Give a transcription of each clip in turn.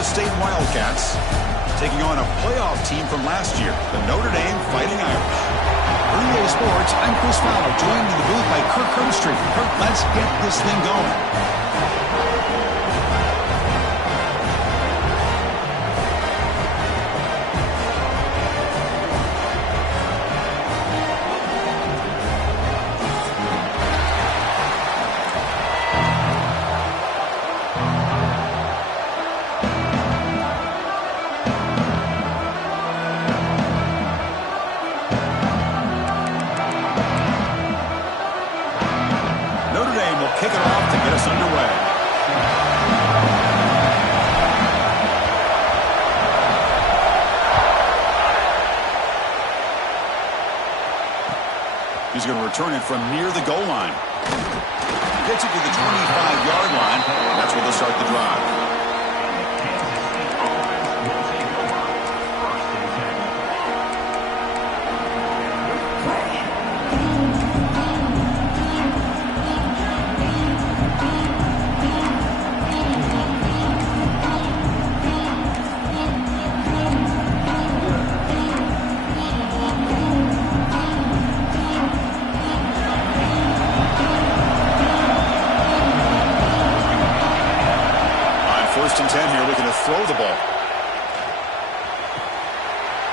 Kansas State Wildcats taking on a playoff team from last year, the Notre Dame Fighting Irish. For EA Sports, I'm Chris Fowler, joined in the booth by Kirk Herbstreit. Kirk, let's get this thing going. Kick it off to get us underway. He's going to return it from near the goal line. Gets it to the 25-yard line. That's where they'll start the drive. Throw the ball.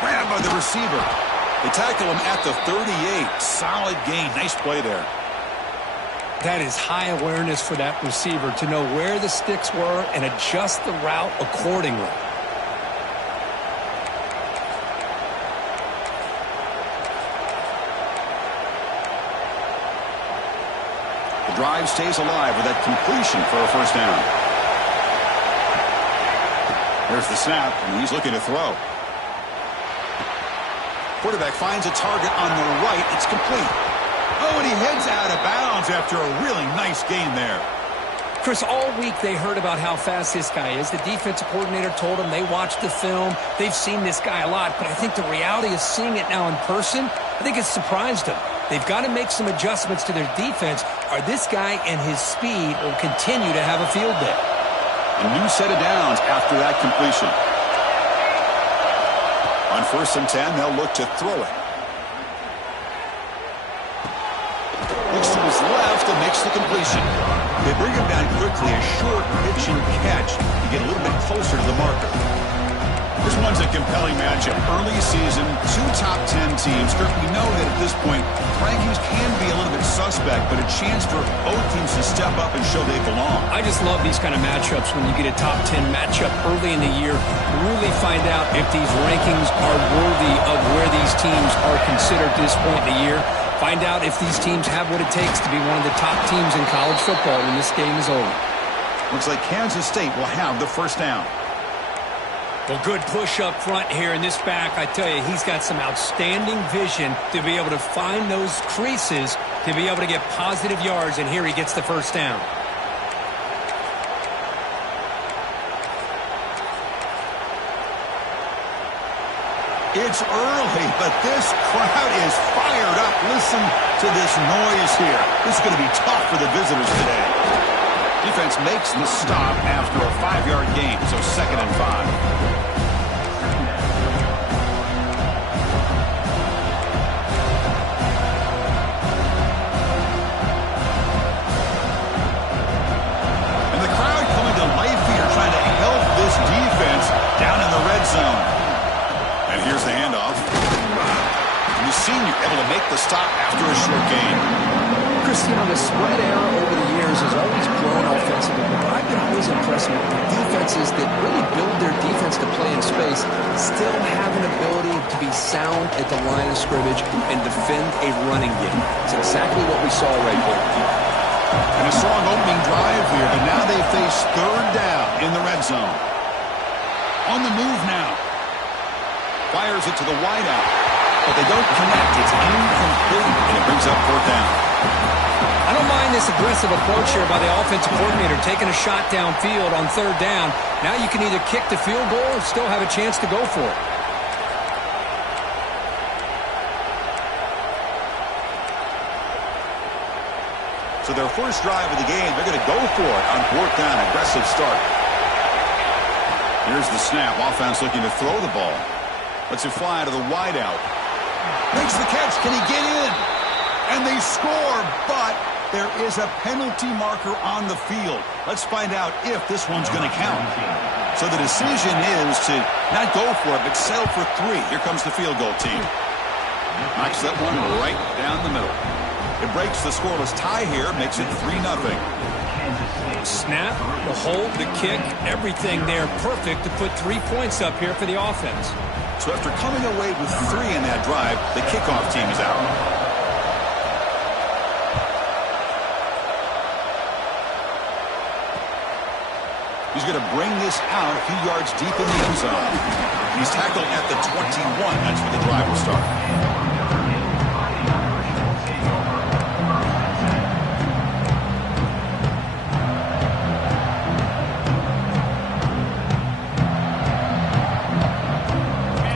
Ran by the receiver. They tackle him at the 38. Solid gain. Nice play there. That is high awareness for that receiver to know where the sticks were and adjust the route accordingly. The drive stays alive with that completion for a first down. There's the snap, and he's looking to throw. Quarterback finds a target on the right. It's complete. Oh, and he heads out of bounds after a really nice gain there. Chris, all week they heard about how fast this guy is. The defensive coordinator told them they watched the film. They've seen this guy a lot, but I think the reality of seeing it now in person, I think it's surprised them. They've got to make some adjustments to their defense, or this guy and his speed will continue to have a field day. A new set of downs after that completion. On 1st and 10, they'll look to throw it. Looks to his left and makes the completion. They bring him down quickly, a short pitch and catch to get a little bit closer to the marker. This one's a compelling matchup. Early season, 2 top 10 teams. Kirk, we know that at this point, rankings can be a little bit suspect, but a chance for both teams to step up and show they belong. I just love these kind of matchups when you get a top 10 matchup early in the year. Really find out if these rankings are worthy of where these teams are considered at this point in the year. Find out if these teams have what it takes to be one of the top teams in college football when this game is over. Looks like Kansas State will have the first down. Well, good push up front here in this back. I tell you, he's got some outstanding vision to be able to find those creases to be able to get positive yards, and here he gets the first down. It's early, but this crowd is fired up. Listen to this noise here. This is going to be tough for the visitors today. Defense makes the stop after a 5-yard gain, so 2nd and 5. And the crowd coming to life here, trying to help this defense down in the red zone. And here's the handoff. And the senior able to make the stop after a short gain. Chris, you know, the spread error over the years has always grown offensively, but I've been always impressed with the defenses that really build their defense to play in space, still have an ability to be sound at the line of scrimmage and defend a running game. It's exactly what we saw right there. And a strong opening drive here, but now they face 3rd down in the red zone. On the move now. Fires it to the wideout, but they don't connect. It's incomplete, and it brings up 4th down. I don't mind this aggressive approach here by the offensive coordinator, taking a shot downfield on 3rd down. Now you can either kick the field goal or still have a chance to go for it. So their first drive of the game, they're going to go for it on 4th down. Aggressive start. Here's the snap. Offense looking to throw the ball. Lets it fly to the wideout. Makes the catch. Can he get in? And they score, but there is a penalty marker on the field. Let's find out if this one's going to count. So the decision is to not go for it, but settle for 3. Here comes the field goal team. Knocks that one right down the middle. It breaks the scoreless tie here, makes it 3-0. Snap, the hold, the kick, everything there perfect to put 3 points up here for the offense. So after coming away with 3 in that drive, the kickoff team is out. He's going to bring this out a few yards deep in the end zone. He's tackled at the 21. That's where the drive will start.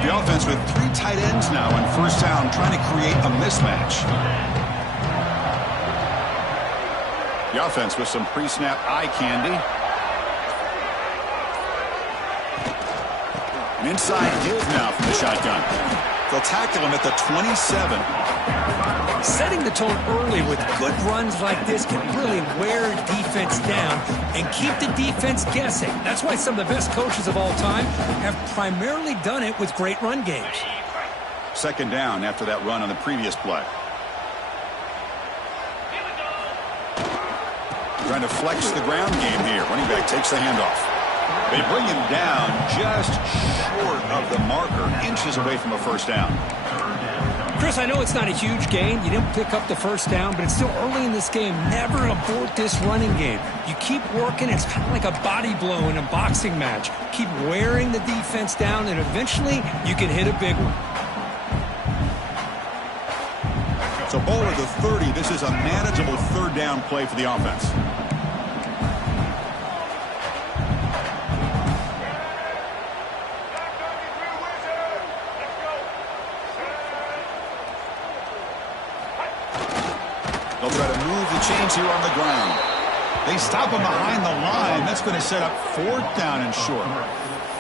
The offense with 3 tight ends now on first down, trying to create a mismatch. The offense with some pre-snap eye candy. An inside give now from the shotgun. They'll tackle him at the 27. Setting the tone early with good runs like this can really wear defense down and keep the defense guessing. That's why some of the best coaches of all time have primarily done it with great run games. Second down after that run on the previous play. Trying to flex the ground game here. Running back takes the handoff. They bring him down just short of the marker, inches away from a first down. Chris, I know it's not a huge gain. You didn't pick up the first down, but it's still early in this game. Never abort this running game. You keep working. It's kind of like a body blow in a boxing match. Keep wearing the defense down, and eventually you can hit a big one. So ball at the 30. This is a manageable third down play for the offense. They'll try to move the chains here on the ground. They stop him behind the line. That's going to set up 4th down and short.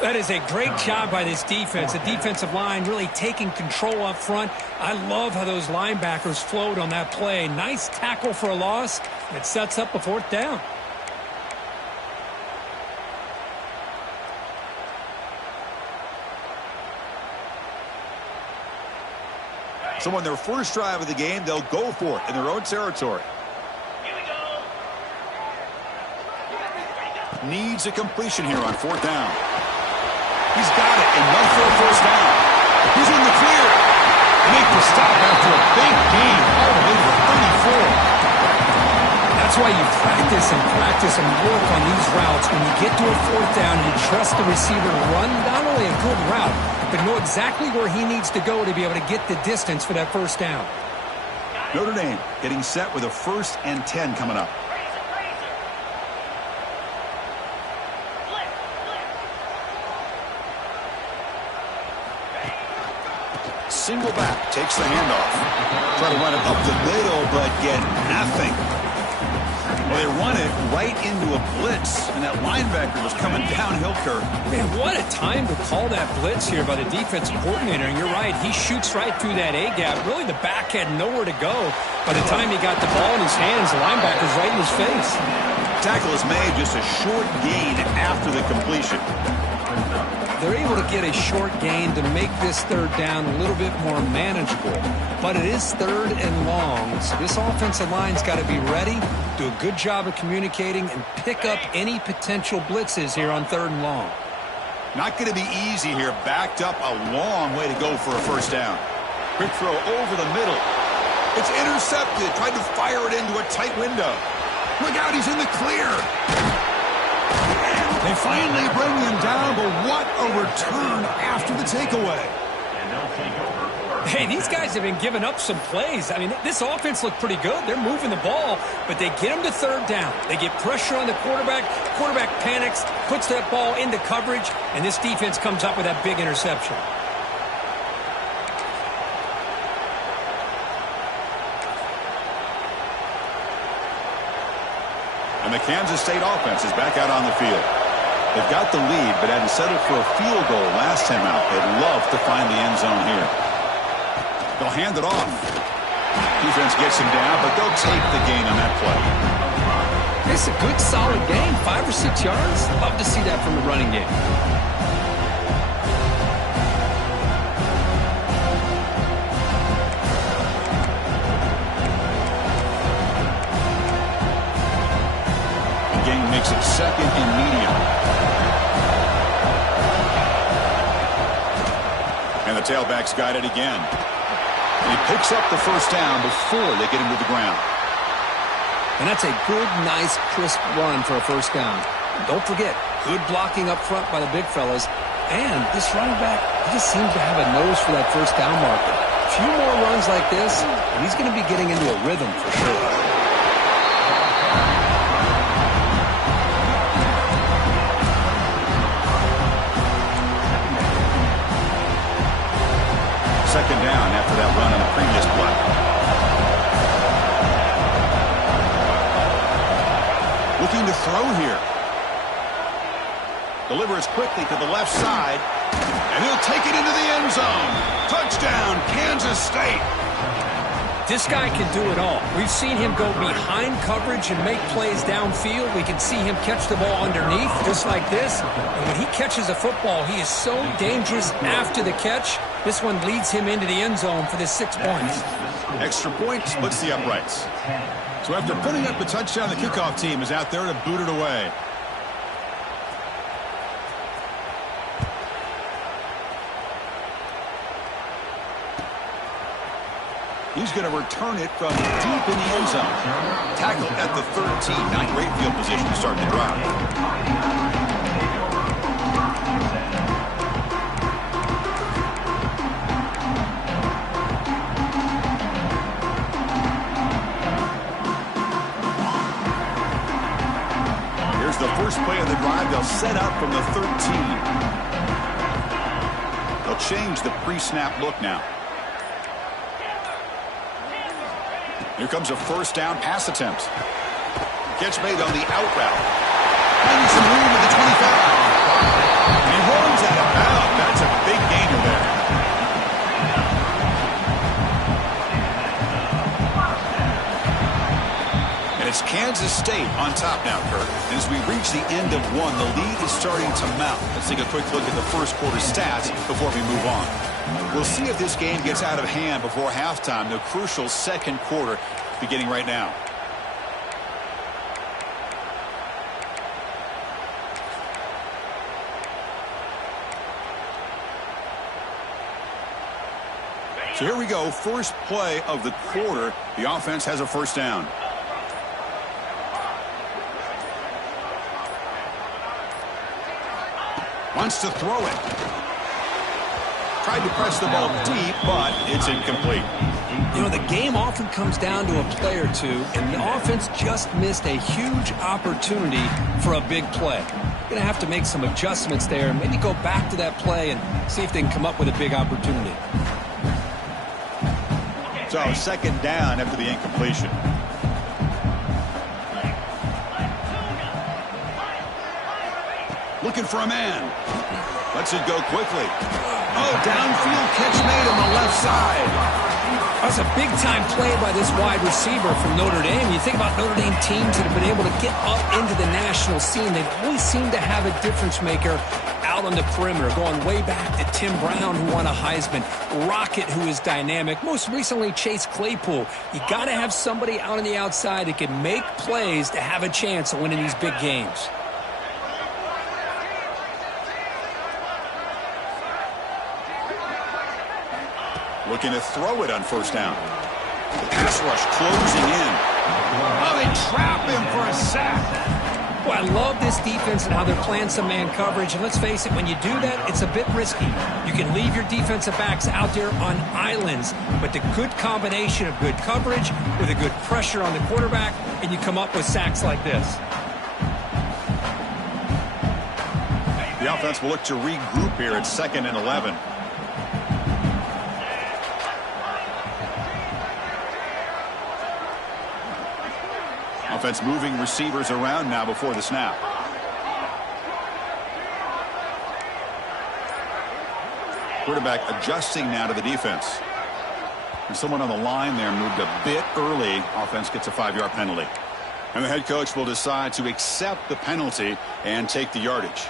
That is a great job by this defense. The defensive line really taking control up front. I love how those linebackers flowed on that play. Nice tackle for a loss. It sets up a 4th down. So on their first drive of the game, they'll go for it in their own territory. Needs a completion here on 4th down. He's got it, enough for a first down. He's in the clear. Make the stop after a big gain all the way to 34. That's why you practice and work on these routes. When you get to a 4th down, you trust the receiver to run not only a good route, but know exactly where he needs to go to be able to get the distance for that first down. Notre Dame getting set with a 1st and 10 coming up. Single back, takes the handoff. Try to run it up the middle, but get nothing. Well, they run it right into a blitz, and that linebacker was coming downhill curve. Man, what a time to call that blitz here by the defensive coordinator. And you're right, he shoots right through that A-gap. Really, the back had nowhere to go. By the time he got the ball in his hands, the linebacker's right in his face. Tackle is made, just a short gain after the completion. They're able to get a short gain to make this 3rd down a little bit more manageable. But it is 3rd and long, so this offensive line's got to be ready, do a good job of communicating, and pick up any potential blitzes here on 3rd and long. Not going to be easy here. Backed up a long way to go for a first down. Quick throw over the middle. It's intercepted. Tried to fire it into a tight window. Look out, he's in the clear. They finally bring him down, but what a return after the takeaway. Hey, these guys have been giving up some plays. I mean, this offense looked pretty good. They're moving the ball, but they get him to 3rd down. They get pressure on the quarterback. Quarterback panics, puts that ball into coverage, and this defense comes up with that big interception. And the Kansas State offense is back out on the field. They've got the lead, but hadn't settled for a field goal last time out. They'd love to find the end zone here. They'll hand it off. Defense gets him down, but they'll take the gain on that play. It's a good, solid gain, 5 or 6 yards. Love to see that from the running game. The game makes it second and medium. And the tailback's got it again. He picks up the first down before they get him to the ground. And that's a good, nice, crisp run for a first down. Don't forget, good blocking up front by the big fellas. And this running back, he just seems to have a nose for that first down marker. A few more runs like this, and he's going to be getting into a rhythm for sure. Second down after that run on the previous play. Looking to throw here. Delivers quickly to the left side. And he'll take it into the end zone. Touchdown, Kansas State. This guy can do it all. We've seen him go behind coverage and make plays downfield. We can see him catch the ball underneath, just like this. And when he catches a football, he is so dangerous after the catch. This one leads him into the end zone for the 6 points. Extra point splits the uprights. So after putting up the touchdown, the kickoff team is out there to boot it away. He's going to return it from deep in the end zone. Tackled at the 13. Not great field position to start the drive. Here's the first play of the drive. They'll set up from the 13. They'll change the pre-snap look now. Here comes a first down pass attempt. Catch made on the out route. Finding some room at the 25. And he runs out of bounds. That's a big gainer there. And it's Kansas State on top now, Kurt. And as we reach the end of one, the lead is starting to mount. Let's take a quick look at the first quarter stats before we move on. We'll see if this game gets out of hand before halftime. The crucial second quarter beginning right now. So here we go. First play of the quarter. The offense has a first down. Wants to throw it. Tried to press the ball deep, but it's incomplete. You know, the game often comes down to a play or two, and the offense just missed a huge opportunity for a big play. Going to have to make some adjustments there and maybe go back to that play and see if they can come up with a big opportunity. So, second down after the incompletion. Looking for a man. Lets it go quickly. Oh, downfield catch made on the left side. That's a big-time play by this wide receiver from Notre Dame. You think about Notre Dame teams that have been able to get up into the national scene. They've always seemed to have a difference maker out on the perimeter, going way back to Tim Brown, who won a Heisman, Rocket, who is dynamic, most recently Chase Claypool. You got to have somebody out on the outside that can make plays to have a chance of winning these big games. Looking to throw it on first down. The pass rush closing in. Oh, they trap him for a sack. Well, I love this defense and how they're playing some man coverage. And let's face it, when you do that, it's a bit risky. You can leave your defensive backs out there on islands. But the good combination of good coverage with a good pressure on the quarterback, and you come up with sacks like this. The offense will look to regroup here at 2nd and 11. Offense moving receivers around now before the snap. Quarterback adjusting now to the defense. And someone on the line there moved a bit early. Offense gets a 5-yard penalty. And the head coach will decide to accept the penalty and take the yardage.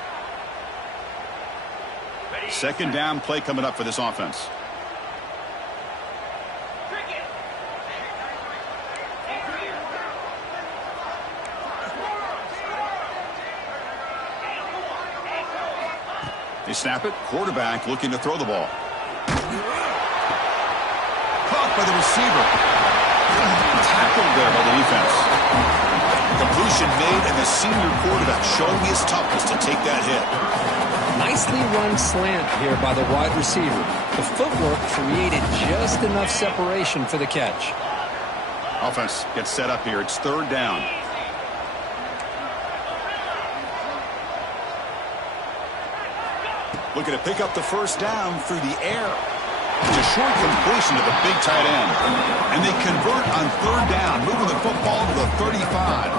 Second down play coming up for this offense. They snap it. Quarterback looking to throw the ball. Caught by the receiver. Tackled there by the defense. Completion made, and the senior quarterback showing his toughness to take that hit. Nicely run slant here by the wide receiver. The footwork created just enough separation for the catch. Offense gets set up here. It's third down. Looking to pick up the first down through the air. It's a short completion to the big tight end. And they convert on third down, moving the football to the 35.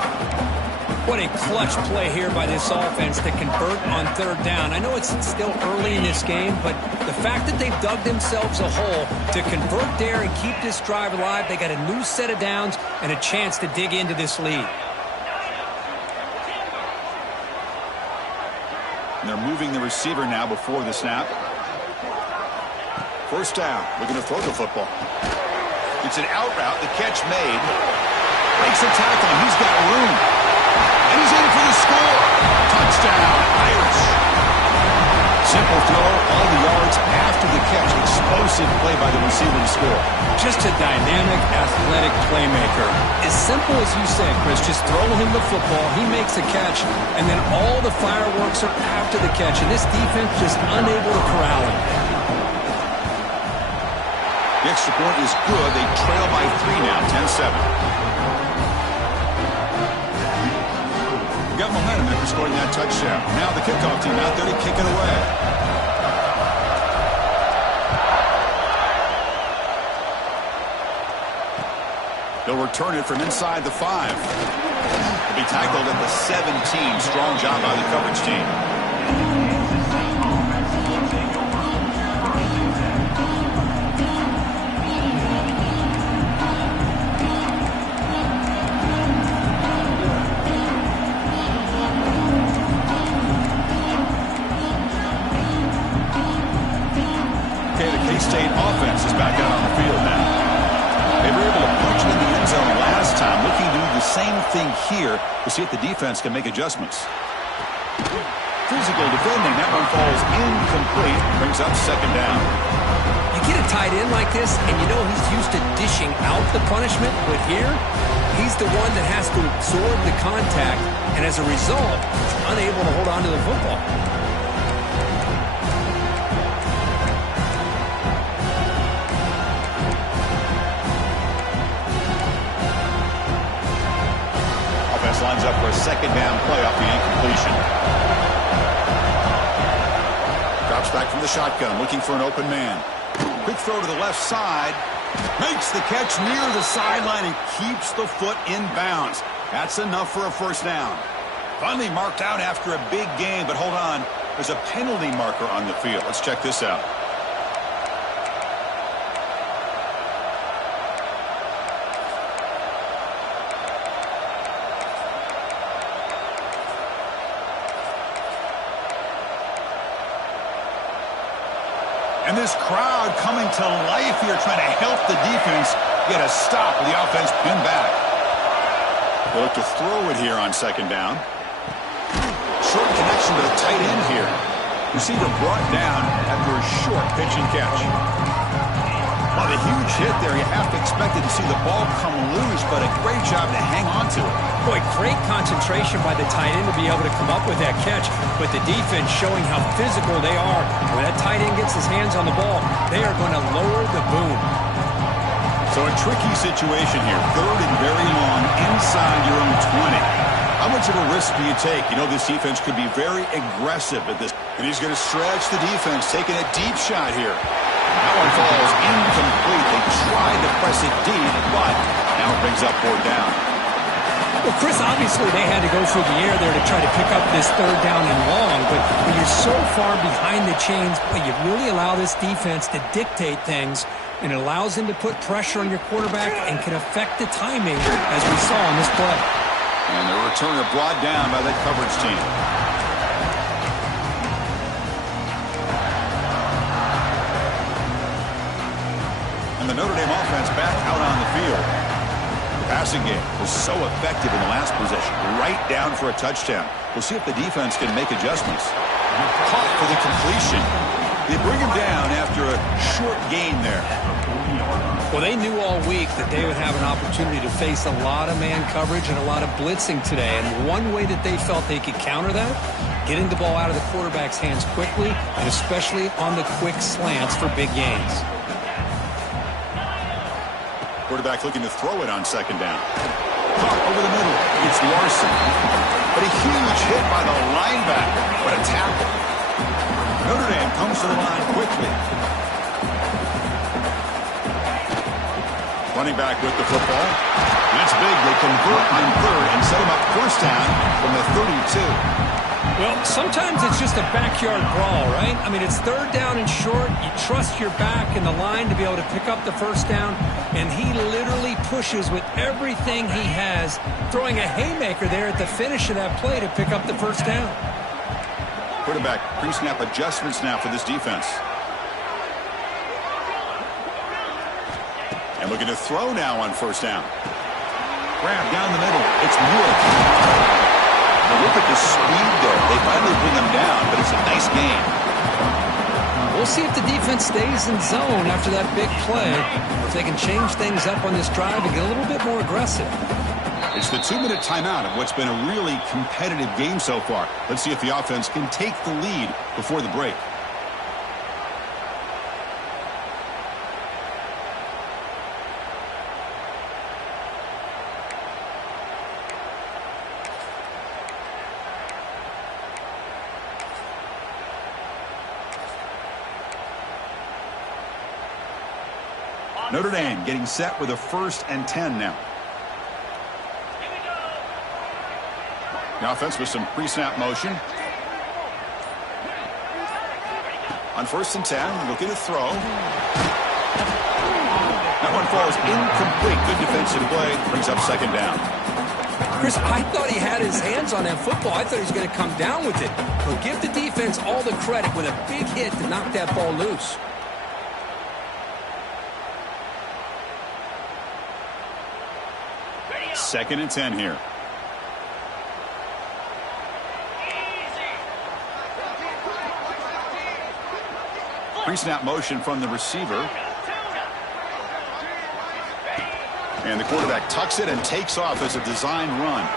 What a clutch play here by this offense to convert on third down. I know it's still early in this game, but the fact that they've dug themselves a hole to convert there and keep this drive alive, they got a new set of downs and a chance to dig into this lead. And they're moving the receiver now before the snap. First down, looking to throw the football. It's an out route, the catch made. Makes a tackle, and he's got room. And he's in for the score. Touchdown, Irish. Simple throw, all the yards after the catch. Explosive play by the receiver to score. Just a dynamic, athletic playmaker. As simple as you say, Chris, just throw him the football, he makes a catch, and then all the fireworks are after the catch, and this defense just unable to corral him. The extra point is good. They trail by 3 now, 10-7. Got momentum after scoring that touchdown. Now the kickoff team out there to kick it away. They'll return it from inside the 5. He'll be tackled at the 17. Strong job by the coverage team. State offense is back out on the field now. They were able to punch it in the end zone last time, looking to do the same thing here to see if the defense can make adjustments. Physical defending, that one falls incomplete, brings up second down. You get a tight end like this, and you know he's used to dishing out the punishment, but here, he's the one that has to absorb the contact, and as a result, he's unable to hold on to the football. Lines up for a second down play off the incompletion. Drops back from the shotgun, looking for an open man. Quick throw to the left side. Makes the catch near the sideline and keeps the foot in bounds. That's enough for a first down. Finally marked out after a big game, but hold on. There's a penalty marker on the field. Let's check this out. And this crowd coming to life here, trying to help the defense get a stop with the offense pinned back. They look to throw it here on second down. Short connection to the tight end here. Receiver brought down after a short pitch and catch. Well, the huge hit there, you have to expect to see the ball come loose, but a great job to hang on to it. Boy, great concentration by the tight end to be able to come up with that catch, but the defense showing how physical they are. When that tight end gets his hands on the ball, they are going to lower the boom. So a tricky situation here. Third and very long inside your own 20. How much of a risk do you take? You know this defense could be very aggressive at this. And he's going to stretch the defense, taking a deep shot here. That one falls incomplete. They tried to press it deep, but now it brings up fourth down. Well, Chris, obviously they had to go through the air there to try to pick up this third down and long, but when you're so far behind the chains, boy, you really allow this defense to dictate things, and it allows them to put pressure on your quarterback and can affect the timing, as we saw on this play. And the returner brought down by that coverage team. And the Notre Dame offense back out on the field. The passing game was so effective in the last possession, right down for a touchdown. We'll see if the defense can make adjustments. Caught for the completion. They bring him down after a short gain there. Well, they knew all week that they would have an opportunity to face a lot of man coverage and a lot of blitzing today. And one way that they felt they could counter that, getting the ball out of the quarterback's hands quickly, and especially on the quick slants for big gains. Quarterback looking to throw it on second down. Caught over the middle. It's Larson. But a huge hit by the linebacker. What a tackle. Notre Dame comes to the line quickly. Running back with the football. That's big. They convert on third and set him up first down from the 32. Well, sometimes it's just a backyard brawl, right? I mean, it's third down and short. You trust your back in the line to be able to pick up the first down, and he literally pushes with everything he has, throwing a haymaker there at the finish of that play to pick up the first down. Quarterback pre-snap adjustments now for this defense. And looking to throw now on first down. Grab down the middle. It's Moore. Look at the speed there. They finally bring him down, but it's a nice game. We'll see if the defense stays in zone after that big play, or if they can change things up on this drive and get a little bit more aggressive. It's the 2-minute timeout of what's been a really competitive game so far. Let's see if the offense can take the lead before the break. Notre Dame getting set with a 1st and 10 now. The offense with some pre-snap motion. On 1st and 10, looking to throw. That one falls incomplete. Good defensive play. Brings up second down. Chris, I thought he had his hands on that football. I thought he was going to come down with it. But give the defense all the credit with a big hit to knock that ball loose. Second and 10 here. Pre-snap motion from the receiver. And the quarterback tucks it and takes off as a design run.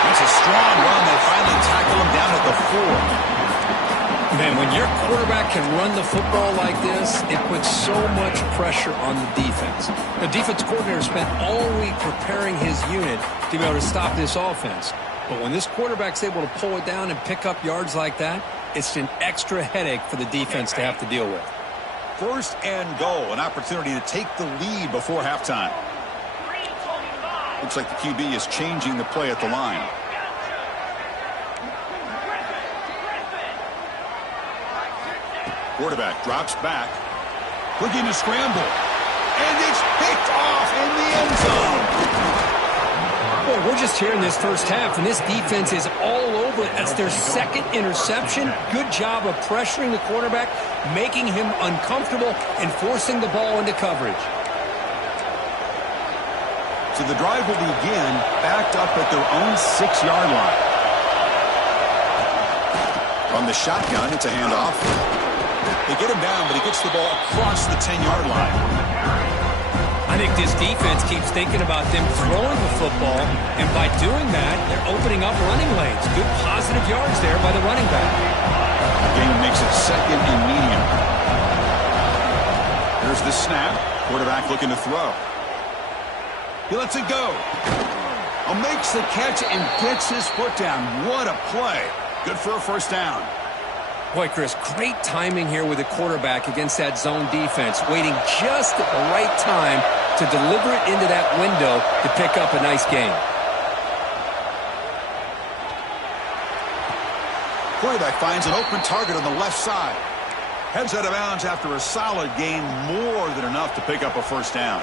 That's a strong run. They finally tackle him down at the 4. Man, when your quarterback can run the football like this, it puts so much pressure on the defense. The defense coordinator spent all week preparing his unit to be able to stop this offense. But when this quarterback's able to pull it down and pick up yards like that, it's an extra headache for the defense to have to deal with. 1st and goal, an opportunity to take the lead before halftime. Looks like the QB is changing the play at the line. Quarterback drops back, looking to scramble, and it's picked off in the end zone. Boy, we're just here in this first half, and this defense is all over it. That's their 2nd interception. Good job of pressuring the quarterback, making him uncomfortable, and forcing the ball into coverage. So the drive will begin backed up at their own 6-yard line. From the shotgun, it's a handoff. They get him down, but he gets the ball across the 10-yard line. I think this defense keeps thinking about them throwing the football, and by doing that, they're opening up running lanes. Good positive yards there by the running back. The game makes it 2nd and medium. Here's the snap. Quarterback looking to throw. He lets it go. Makes the catch and gets his foot down. What a play. Good for a first down. Boy, Chris, great timing here with the quarterback against that zone defense, waiting just at the right time to deliver it into that window to pick up a nice gain. Quarterback finds an open target on the left side. Heads out of bounds after a solid gain, more than enough to pick up a first down.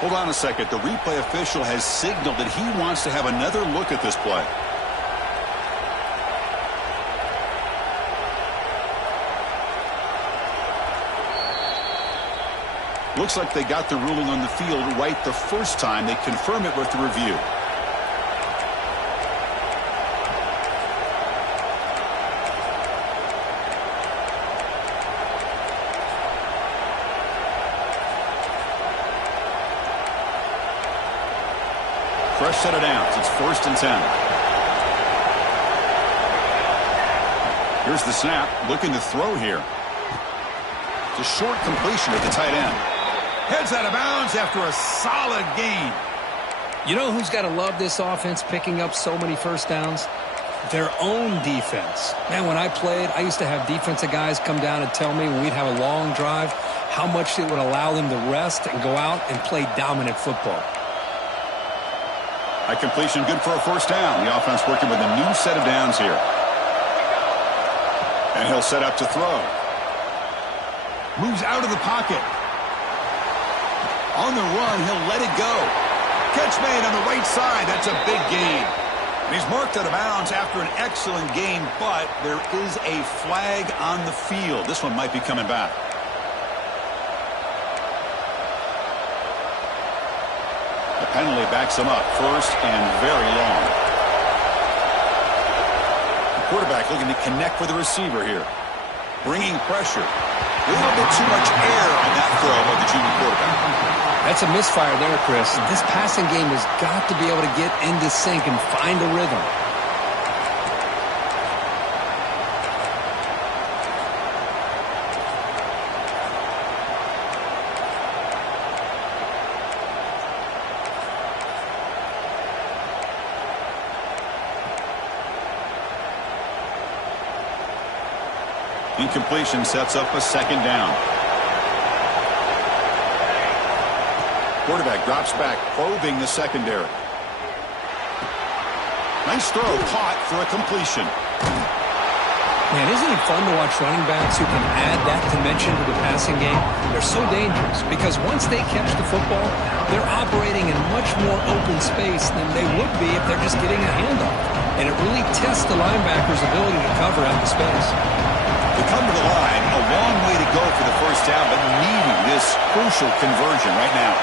Hold on a second. The replay official has signaled that he wants to have another look at this play. Looks like they got the ruling on the field right the first time. They confirm it with the review. Fresh set of downs. It's 1st and 10. Here's the snap. Looking to throw here. It's a short completion at the tight end. Heads out of bounds after a solid gain. You know who's got to love this offense picking up so many first downs? Their own defense. Man, when I played, I used to have defensive guys come down and tell me when we'd have a long drive how much it would allow them to rest and go out and play dominant football. A completion good for a first down. The offense working with a new set of downs here. And he'll set up to throw. Moves out of the pocket. On the run, he'll let it go. Catch made on the right side. That's a big gain. And he's marked out of bounds after an excellent game, but there is a flag on the field. This one might be coming back. The penalty backs him up. 1st and very long. The quarterback looking to connect with the receiver here. Bringing pressure. A little bit too much air on that throw by the junior quarterback. That's a misfire there, Chris. This passing game has got to be able to get into sync and find a rhythm. Incompletion sets up a 2nd down. Quarterback drops back, probing the secondary. Nice throw, caught for a completion. Man, isn't it fun to watch running backs who can add that dimension to the passing game? They're so dangerous because once they catch the football, they're operating in much more open space than they would be if they're just getting a handoff. And it really tests the linebacker's ability to cover out the space. They come to the line, a long way to go for the first down, but needing this crucial conversion right now.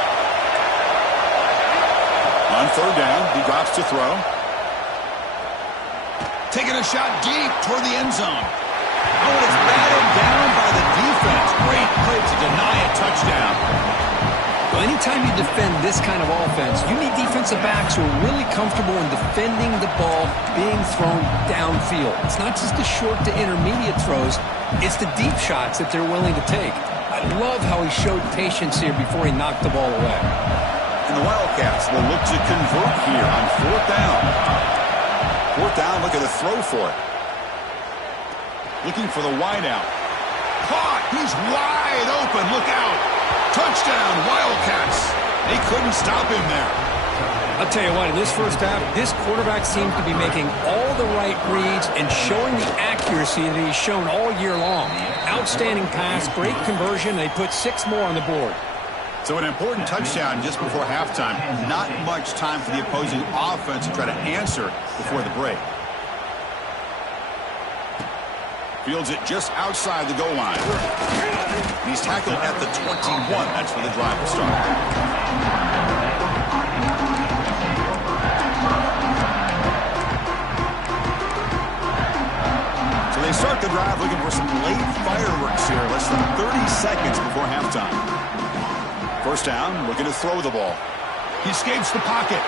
On 3rd down, he drops to throw. Taking a shot deep toward the end zone. Oh, and it's batted down by the defense. Great play to deny a touchdown. Well, anytime you defend this kind of offense, you need defensive backs who are really comfortable in defending the ball being thrown downfield. It's not just the short to intermediate throws. It's the deep shots that they're willing to take. I love how he showed patience here before he knocked the ball away. And the Wildcats will look to convert here on 4th down. 4th down, look at the throw for it. Looking for the wideout. Caught! He's wide open. Look out! Touchdown, Wildcats. They couldn't stop him there. I'll tell you what, in this first half, this quarterback seems to be making all the right reads and showing the accuracy that he's shown all year long. Outstanding pass, great conversion. They put 6 more on the board. So an important touchdown just before halftime. Not much time for the opposing offense to try to answer before the break. Fields it just outside the goal line. He's tackled at the 21. That's where the drive will start. So they start the drive looking for some late fireworks here. Less than 30 seconds before halftime. 1st down, looking to throw the ball. He escapes the pocket.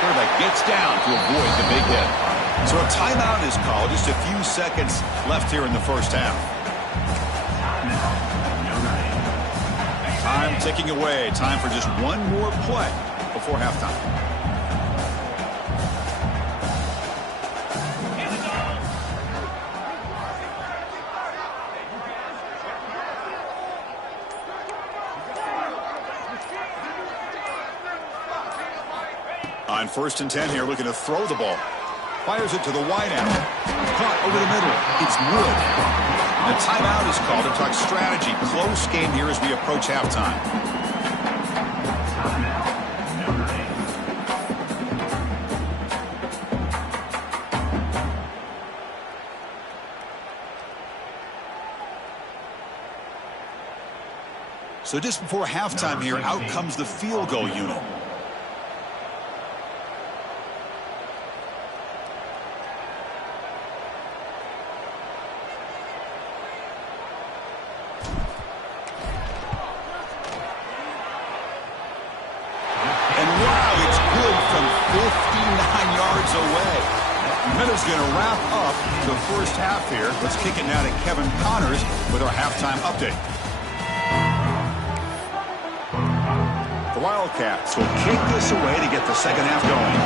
Quarterback gets down to avoid the big hit. So a timeout is called. Just a few seconds left here in the first half. Time ticking away. Time for just one more play before halftime. On 1st and 10 here, looking to throw the ball. Fires it to the wideout. Caught over the middle. It's Wood. A timeout is called to talk strategy. Close game here as we approach halftime. So just before halftime here, out comes the field goal unit. Minuta's going to wrap up the first half here. Let's kick it now to Kevin Connors with our halftime update. The Wildcats will kick this away to get the second half going.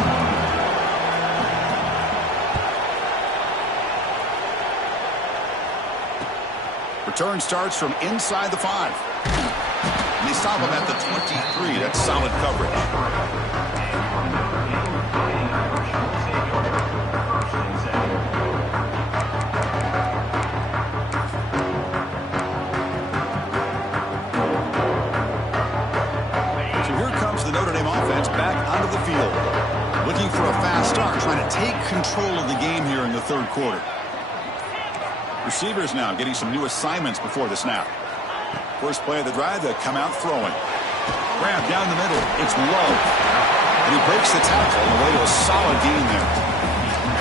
Return starts from inside the 5. And they stop him at the 23. That's solid coverage. Onto the field. Looking for a fast start, trying to take control of the game here in the third quarter. Receivers now getting some new assignments before the snap. First play of the drive, they come out throwing. Grab down the middle. It's low. And he breaks the tackle on the way to a solid gain there.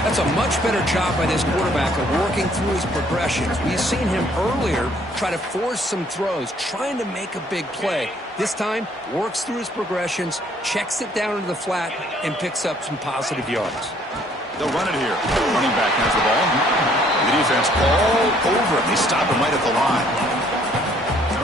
That's a much better job by this quarterback of working through his progressions. We've seen him earlier try to force some throws, trying to make a big play. This time, works through his progressions, checks it down into the flat, and picks up some positive yards. They'll run it here. Running back has the ball. The defense all over it. They stop him right at the line.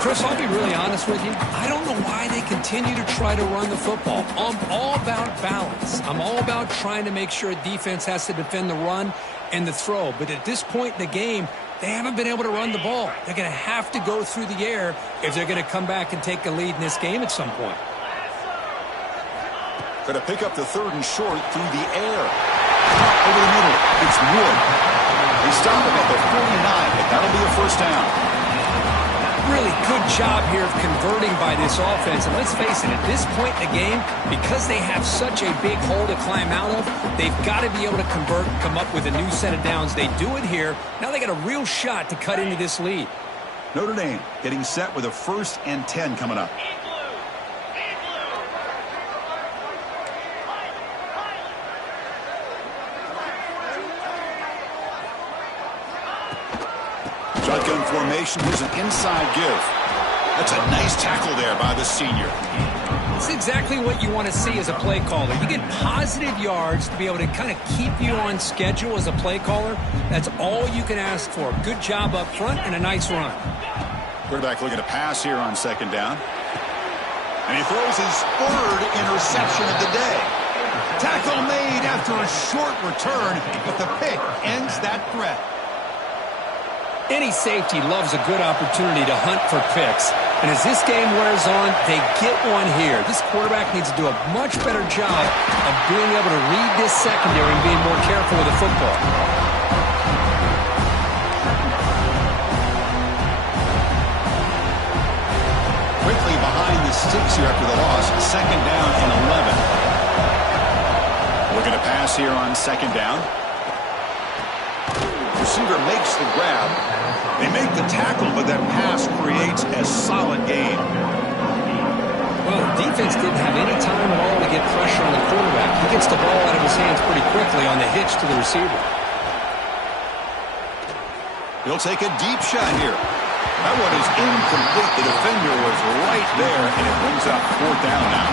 Chris, I'll be really honest with you. I don't know why they continue to try to run the football. I'm all about balance. I'm all about trying to make sure a defense has to defend the run and the throw. But at this point in the game, they haven't been able to run the ball. They're going to have to go through the air if they're going to come back and take a lead in this game at some point. Going to pick up the 3rd and short through the air. Over the middle. It's Wood. They stop him at the 49, but that'll be a first down. Really good job here of converting by this offense. And let's face it, at this point in the game, because they have such a big hole to climb out of, they've got to be able to convert and come up with a new set of downs. They do it here. Now they got a real shot to cut into this lead. Notre Dame getting set with a 1st and 10 coming up. Shotgun formation. Here's an inside give. That's a nice tackle there by the senior. It's exactly what you want to see as a play caller. You get positive yards to be able to kind of keep you on schedule as a play caller. That's all you can ask for. Good job up front and a nice run. Quarterback looking to pass here on 2nd down. And he throws his 3rd interception of the day. Tackle made after a short return, but the pick ends that threat. Any safety loves a good opportunity to hunt for picks. And as this game wears on, they get one here. This quarterback needs to do a much better job of being able to read this secondary and being more careful with the football. Quickly behind the sticks here after the loss. 2nd down and 11. We're going to pass here on 2nd down. Receiver makes the grab. They make the tackle, but that pass creates a solid gain. Well, the defense didn't have any time at all to get pressure on the quarterback. He gets the ball out of his hands pretty quickly on the hitch to the receiver. He'll take a deep shot here. That one is incomplete. The defender was right there, and it brings up 4th down now.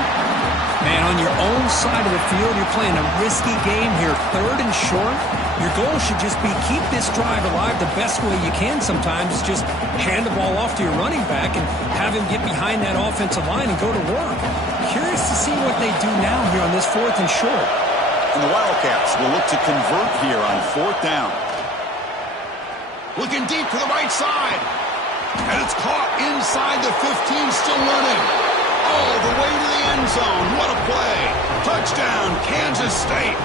Man, on your own side of the field, you're playing a risky game here. 3rd and short. Your goal should just be keep this drive alive the best way you can sometimes. Just hand the ball off to your running back and have him get behind that offensive line and go to work. Curious to see what they do now here on this 4th and short. And the Wildcats will look to convert here on 4th down. Looking deep to the right side. And it's caught inside the 15, still running. all the way to the end zone. What a play. Touchdown, Kansas State.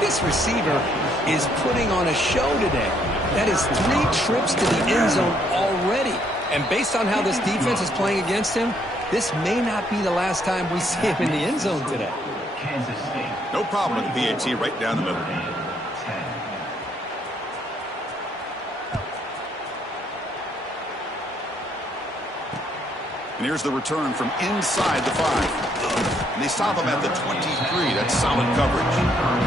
This receiver is putting on a show today. That is 3 trips to the end zone already. And based on how this defense is playing against him, this may not be the last time we see him in the end zone today. No problem with the PAT right down the middle. And here's the return from inside the 5. And they stop him at the 23. That's solid coverage.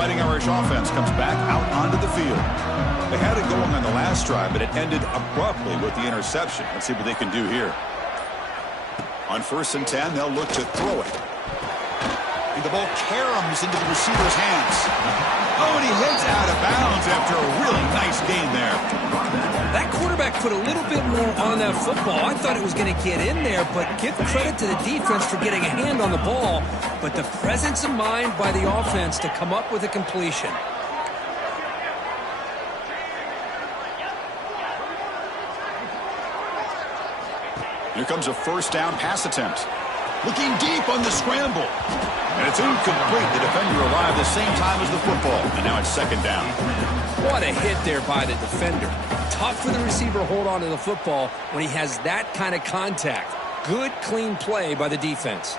Fighting Irish offense comes back out onto the field. They had it going on the last drive, but it ended abruptly with the interception. Let's see what they can do here. On 1st and 10, they'll look to throw it. And the ball caroms into the receiver's hands. Oh, and he heads out of bounds after a really nice gain there. That quarterback put a little bit more on that football. I thought it was going to get in there, but give credit to the defense for getting a hand on the ball. But the presence of mind by the offense to come up with a completion. Here comes a 1st down pass attempt. Looking deep on the scramble. And it's incomplete. The defender arrived the same time as the football. And now it's 2nd down. What a hit there by the defender. Tough for the receiver to hold on to the football when he has that kind of contact. Good, clean play by the defense.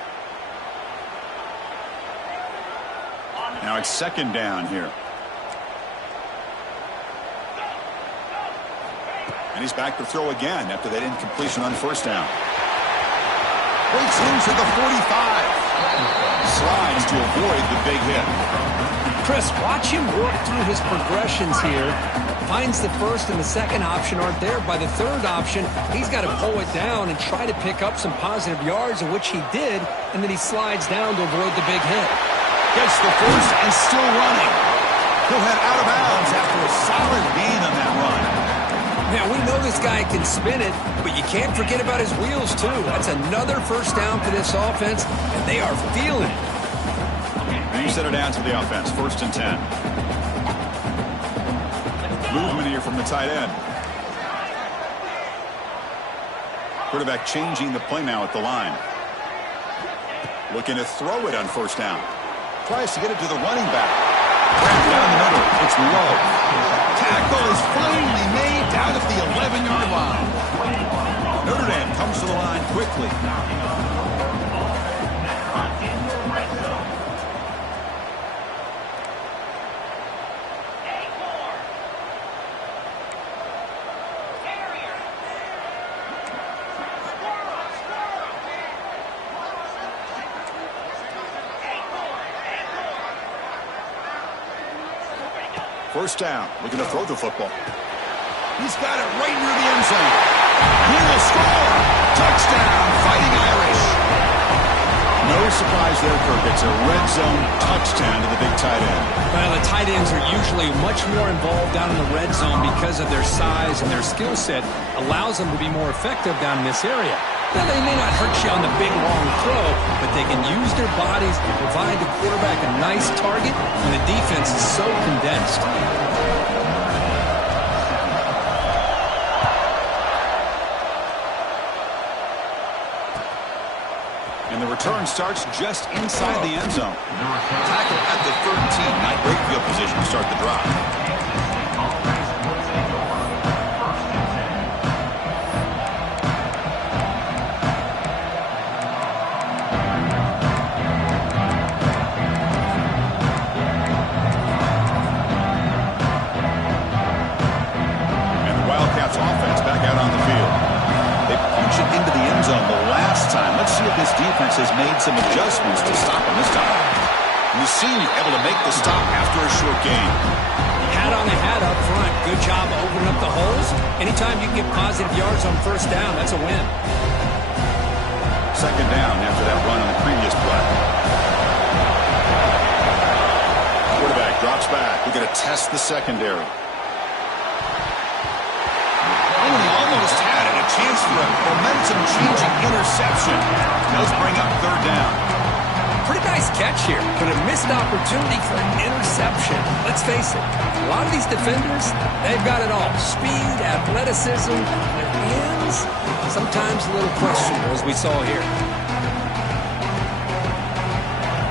Now it's 2nd down here. And he's back to throw again after that incompletion on 1st down. Breaks loose at the 45. Slides to avoid the big hit. Chris, watch him work through his progressions here. Finds the 1st and the 2nd option aren't there. By the 3rd option, he's got to pull it down and try to pick up some positive yards, in which he did, and then he slides down to avoid the big hit. Gets the 1st and still running. He'll head out of bounds after a solid gain on that run. Now, we know this guy can spin it, but you can't forget about his wheels, too. That's another 1st down for this offense, and they are feeling it. And you set it down to the offense, 1st and 10. Movement here from the tight end. Quarterback changing the play now at the line. Looking to throw it on 1st down. Tries to get it to the running back. Wrapped down the middle. It's low. Tackle is finally made down at the 11-yard line. Notre Dame comes to the line quickly. First down, looking to throw the football. He's got it right near the end zone. He will score. Touchdown, Fighting Irish. No surprise there, Kirk. It's a red zone touchdown to the big tight end. Well, the tight ends are usually much more involved down in the red zone because of their size and their skill set. Allows them to be more effective down in this area. Now, they may not hurt you on the big, long throw, but they can use their bodies to provide the quarterback a nice target when the defense is so condensed. And the return starts just inside the end zone. Tackle at the 13. Not great field position to start the drive. This defense has made some adjustments to stop him this time. And the senior able to make the stop after a short gain. Hat on the hat up front. Good job opening up the holes. Anytime you can get positive yards on 1st down, that's a win. 2nd down after that run on the previous play. Quarterback drops back. We're going to test the secondary. Oh, he almost had it. A chance for for a momentum-changing interception. Does bring up third down. Pretty nice catch here, but a missed opportunity for an interception. Let's face it, a lot of these defenders, they've got it all. Speed, athleticism, their hands, sometimes a little questionable, as we saw here.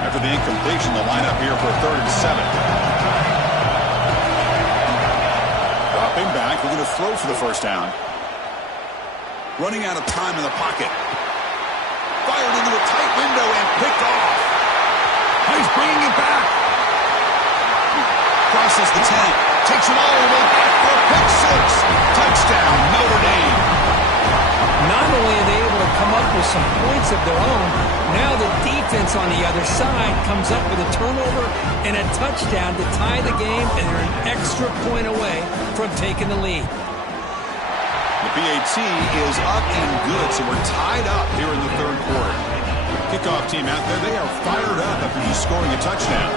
After the incompletion, the lineup here for 3rd and 7. Dropping back, we're going to throw for the first down. Running out of time in the pocket. Fired into a tight window and picked off. He's bringing it back. Crosses the 10. Takes it all the way back for a pick 6. Touchdown, Notre Dame. Not only are they able to come up with some points of their own, now the defense on the other side comes up with a turnover and a touchdown to tie the game, and they're an extra point away from taking the lead. The PAT is up and good, so we're tied up here in the 3rd quarter. Kickoff team out there, they are fired up after just scoring a touchdown.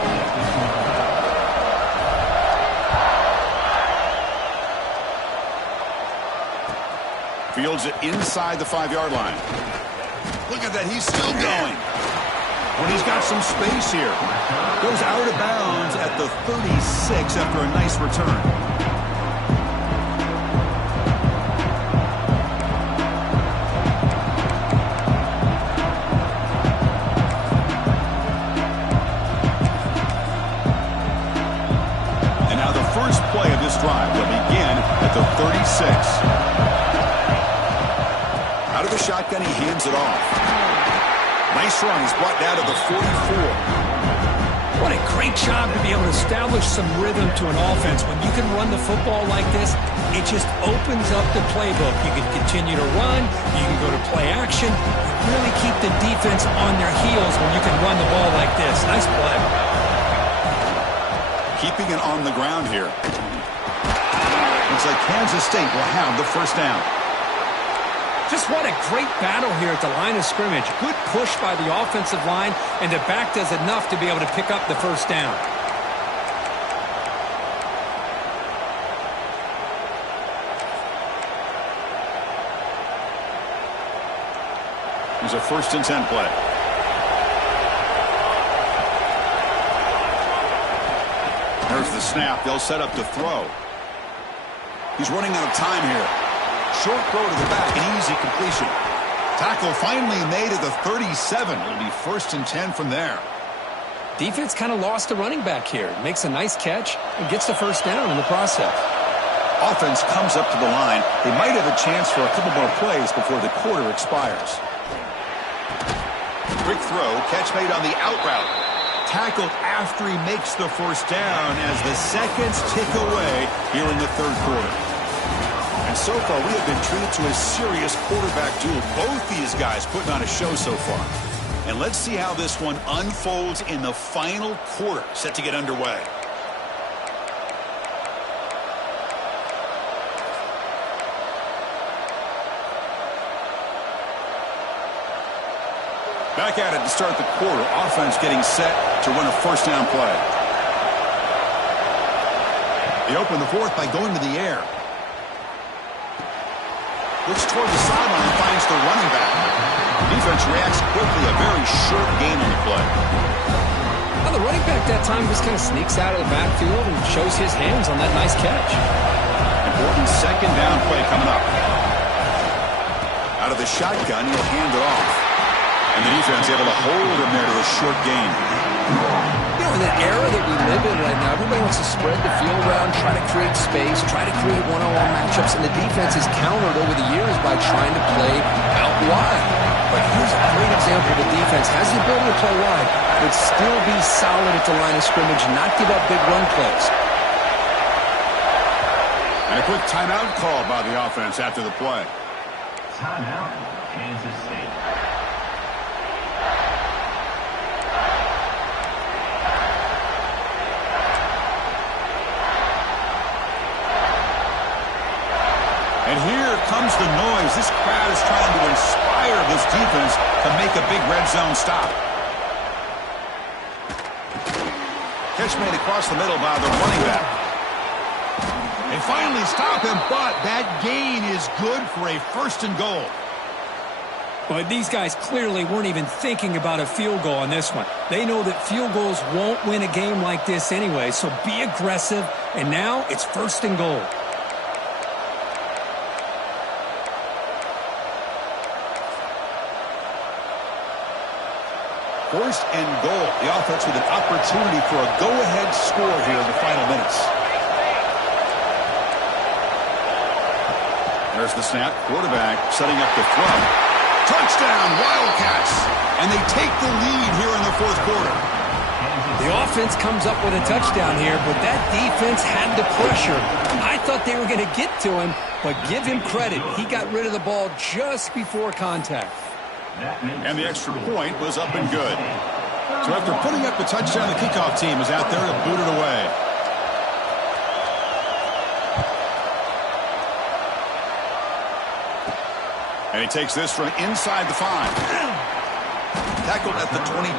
Fields it inside the 5-yard line. Look at that, he's still going. When he's got some space here. Goes out of bounds at the 36 after a nice return. And now the first play of this drive will begin at the 36. Out of the shotgun, he hands it off. Nice run. He's brought down to the 44. What a great job to be able to establish some rhythm to an offense. When you can run the football like this, it just opens up the playbook. You can continue to run. You can go to play action. You really keep the defense on their heels when you can run the ball like this. Nice play. Keeping it on the ground here. Looks like Kansas State will have the first down. Just what a great battle here at the line of scrimmage. Good push by the offensive line, and the back does enough to be able to pick up the first down. Here's a 1st and 10 play. There's the snap. They'll set up to throw. He's running out of time here. Short throw to the back, an easy completion. Tackle finally made at the 37. It'll be 1st and 10 from there. Defense kind of lost a running back here. Makes a nice catch and gets the first down in the process. Offense comes up to the line. They might have a chance for a couple more plays before the quarter expires. Quick throw, catch made on the out route. Tackled after he makes the first down as the seconds tick away here in the 3rd quarter. And so far, we have been treated to a serious quarterback duel. Both these guys putting on a show so far. And let's see how this one unfolds in the final quarter, set to get underway. Back at it to start the quarter. Offense getting set to run a first down play. They open the 4th by going to the air. Looks toward the sideline and finds the running back. Defense reacts quickly. A very short gain on the play. Well, the running back that time just kind of sneaks out of the backfield and shows his hands on that nice catch. Important 2nd down play coming up. Out of the shotgun, he'll hand it off. And the defense able to hold him there to a short gain. You know, in the era that we live in right now, everybody wants to spread the field around, try to create space, try to create one-on-one matchups, and the defense is countered over the years by trying to play out wide. But here's a great example. The defense has the ability to play wide, but still be solid at the line of scrimmage, not give up big run plays. And a quick timeout call by the offense after the play. Timeout, Kansas State. And here comes the noise. This crowd is trying to inspire this defense to make a big red zone stop. Catch made across the middle by the running back. They finally stop him, but that gain is good for a 1st and goal. But these guys clearly weren't even thinking about a field goal on this one. They know that field goals won't win a game like this anyway, so be aggressive, and now it's 1st and goal. First and goal. The offense with an opportunity for a go-ahead score here in the final minutes. There's the snap. Quarterback setting up the throw. Touchdown, Wildcats. And they take the lead here in the 4th quarter. The offense comes up with a touchdown here, but that defense had the pressure. I thought they were going to get to him, but give him credit. He got rid of the ball just before contact. And the extra point was up and good. So after putting up the touchdown, the kickoff team is out there to boot it away. And he takes this from inside the 5. Tackled at the 22.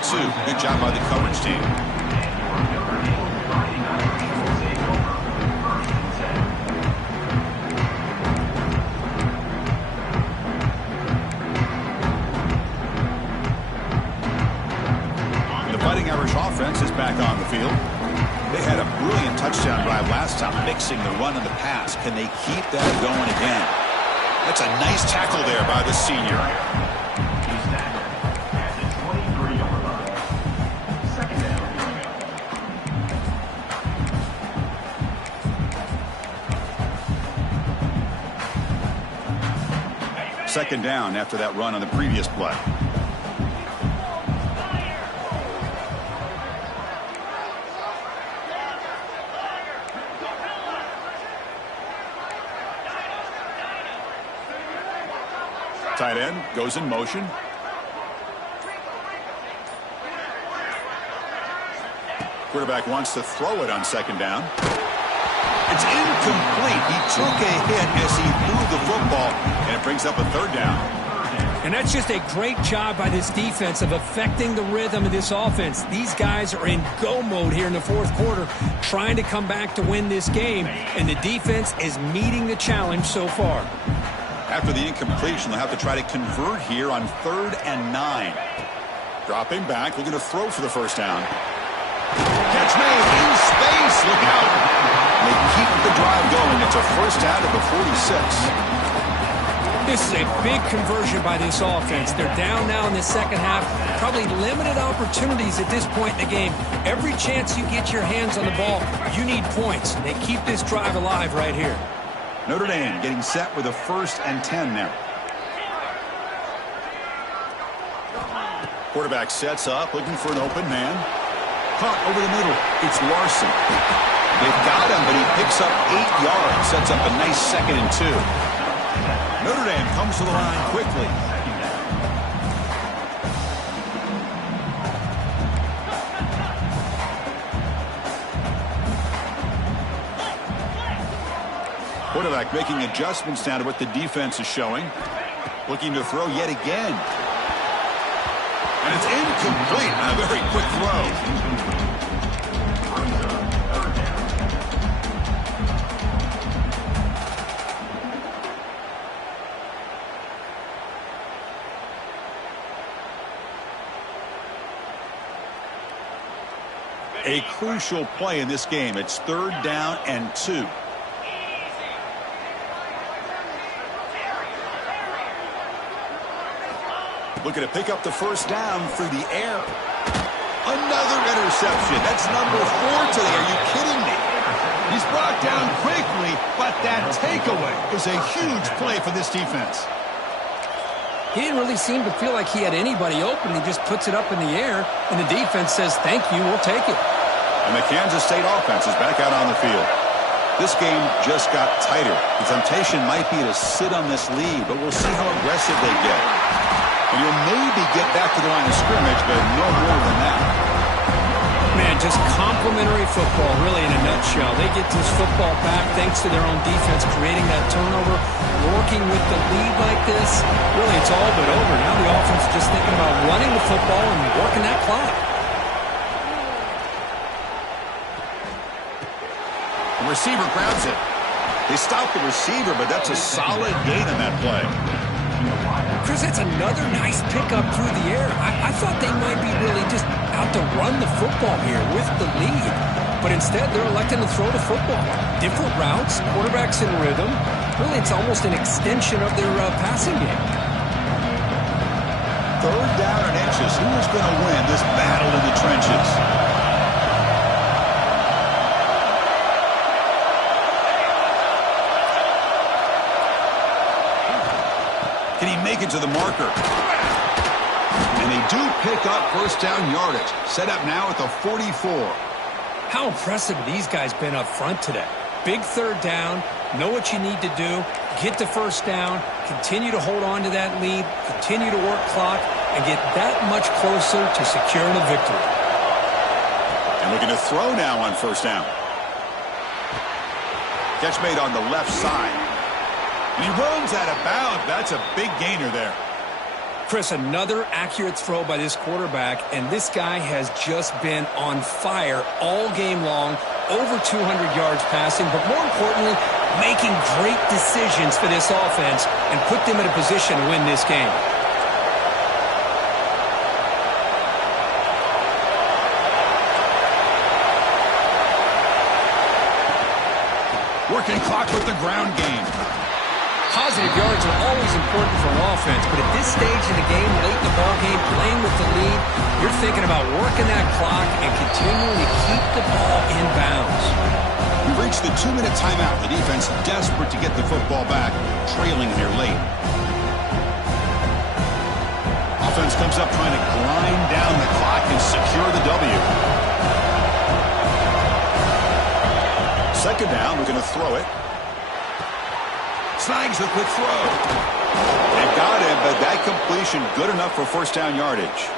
Good job by the coverage team. Offense is back on the field. They had a brilliant touchdown drive last time, mixing the run and the pass. Can they keep that going again? That's a nice tackle there by the senior. He's tackled at the 23-yard line. 2nd down. 2nd down after that run on the previous play. Tight end goes in motion. Quarterback wants to throw it on 2nd down. It's incomplete. He took a hit as he threw the football, and it brings up a 3rd down. And that's just a great job by this defense of affecting the rhythm of this offense. These guys are in go mode here in the 4th quarter, trying to come back to win this game, and the defense is meeting the challenge so far. After the incompletion, they'll have to try to convert here on 3rd and 9. Dropping back, looking to throw for the 1st down. Catch made in space. Look out. They keep the drive going. It's a 1st down at the 46. This is a big conversion by this offense. They're down now in the 2nd half. Probably limited opportunities at this point in the game. Every chance you get your hands on the ball, you need points. They keep this drive alive right here. Notre Dame getting set with a 1st and 10 now. Quarterback sets up, looking for an open man. Caught over the middle. It's Larson. They've got him, but he picks up 8 yards. Sets up a nice 2nd and 2. Notre Dame comes to the line quickly. Quarterback making adjustments now to what the defense is showing. Looking to throw yet again. And it's incomplete on a very quick throw. A crucial play in this game. It's 3rd down and 2. Looking to pick up the 1st down through the air. Another interception. That's number 4 today. Are you kidding me? He's brought down quickly, but that takeaway is a huge play for this defense. He didn't really seem to feel like he had anybody open. He just puts it up in the air, and the defense says, thank you, we'll take it. And the Kansas State offense is back out on the field. This game just got tighter. The temptation might be to sit on this lead, but we'll see how aggressive they get. And you'll maybe get back to the line of scrimmage, but no more than that. Man, just complimentary football, really, in a nutshell. They get this football back thanks to their own defense, creating that turnover, working with the lead like this. Really, it's all but over. Now the offense is just thinking about running the football and working that clock. The receiver grabs it. They stopped the receiver, but that's a solid gain in that play. Chris, that's another nice pickup through the air. I thought they might be really just out to run the football here with the lead. But instead, they're electing to throw the football. Different routes, quarterbacks in rhythm. Really, it's almost an extension of their passing game. Third down and inches. Who is going to win this battle in the trenches? Can he make it to the marker? And they do pick up first down yardage. Set up now at the 44. How impressive have these guys been up front today? Big third down, know what you need to do, get the first down, continue to hold on to that lead, continue to work clock, and get that much closer to securing a victory. And looking to throw now on first down. Catch made on the left side. And he runs out of bounds. That's a big gainer there. Chris, another accurate throw by this quarterback, and this guy has just been on fire all game long, over 200 yards passing, but more importantly, making great decisions for this offense and put them in a position to win this game. Working clock with the ground game. Positive yards are always important for an offense, but at this stage in the game, late in the ball game, playing with the lead, you're thinking about working that clock and continuing to keep the ball in bounds. We've reached the 2-minute timeout. The defense desperate to get the football back, trailing here late. Offense comes up trying to grind down the clock and secure the W. Second down, we're going to throw it. Snags the quick throw. They got him, but that completion good enough for first down yardage.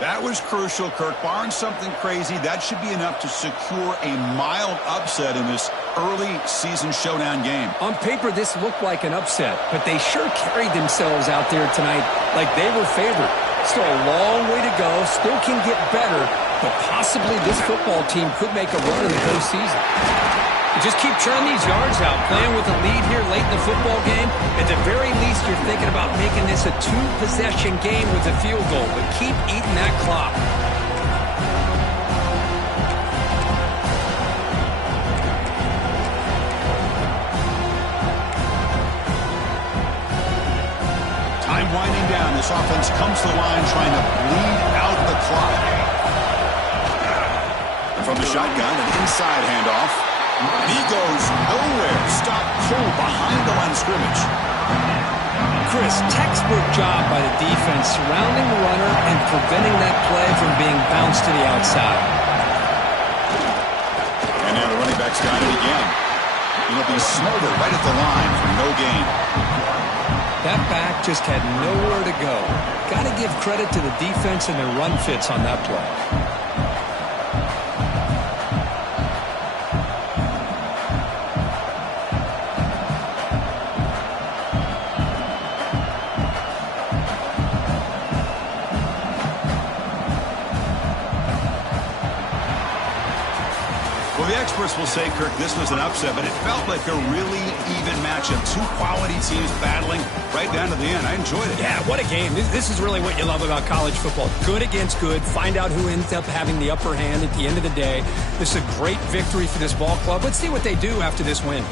That was crucial, Kirk. Barring something crazy, that should be enough to secure a mild upset in this early season showdown game. On paper, this looked like an upset, but they sure carried themselves out there tonight like they were favored. Still a long way to go, still can get better, but possibly this football team could make a run in the postseason. Just keep churning these yards out, playing with a lead here late in the football game. At the very least, you're thinking about making this a 2-possession game with a field goal, but keep eating that clock. Time winding down. This offense comes to the line trying to bleed out the clock. And from the shotgun, an inside handoff. And he goes nowhere. Stop cold behind the line of scrimmage. Chris, textbook job by the defense surrounding the runner and preventing that play from being bounced to the outside. And now the running back's got it again. He'll be smothered right at the line for no gain. That back just had nowhere to go. Got to give credit to the defense and their run fits on that play. The experts will say, Kirk, this was an upset, but it felt like a really even matchup. Two quality teams battling right down to the end. I enjoyed it. Yeah, what a game. This is really what you love about college football. Good against good. Find out who ends up having the upper hand at the end of the day. This is a great victory for this ball club. Let's see what they do after this win.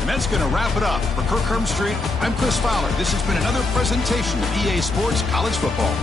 And that's going to wrap it up. For Kirk Street, I'm Chris Fowler. This has been another presentation of EA Sports College Football.